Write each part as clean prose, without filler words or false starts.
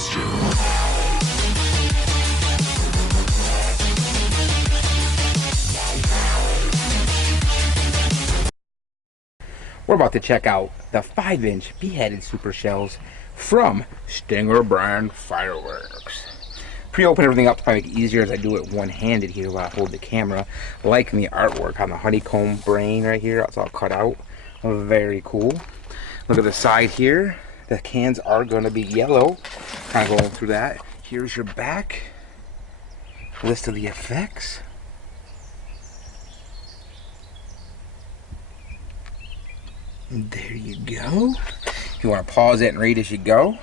question. We're about to check out the 5-inch beheaded super shells from Stinger brand fireworks. Pre-open everything up to try to make it easier as I do it one-handed here while I hold the camera. Liking the artwork on the honeycomb brain right here. It's all cut out. Very cool. Look at the side here. The cans are going to be yellow. Kind of going through that. Here's your back. List of the effects. There you go. If you want to pause it and read as you go.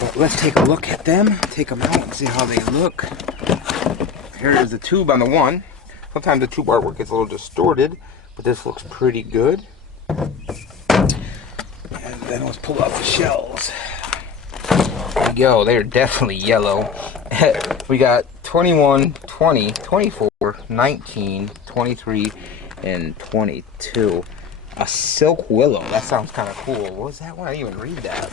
But let's take a look at them. Take them out and see how they look. Here is the tube on the one. Sometimes the tube artwork gets a little distorted, but this looks pretty good. And then let's pull out the shells. There you go. They're definitely yellow. We got 21, 20, 24, 19, 23, and 22. A silk willow. That sounds kind of cool. What was that one? I didn't even read that.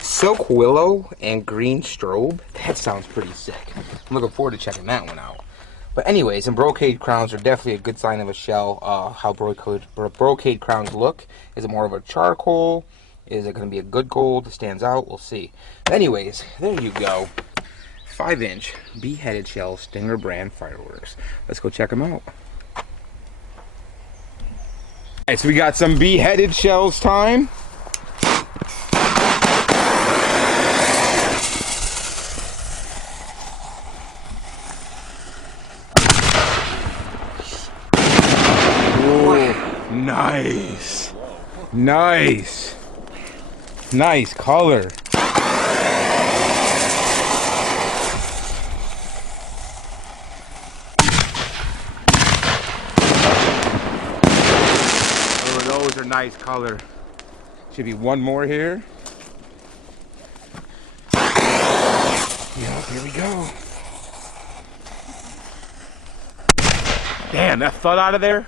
Silk willow and green strobe. That sounds pretty sick. I'm looking forward to checking that one out. But anyways, and brocade crowns are definitely a good sign of a shell. How brocade crowns look. Is it more of a charcoal? Is it going to be a good gold? Stands out. We'll see. Anyways, there you go. 5-inch beheaded shell Stinger brand fireworks. Let's go check them out. Alright, so we got some beheaded shells time. Ooh, nice. Nice. Nice color. Those are nice color. Should be one more here. Yep, here we go. Damn, that thud out of there.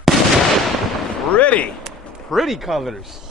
Pretty colors.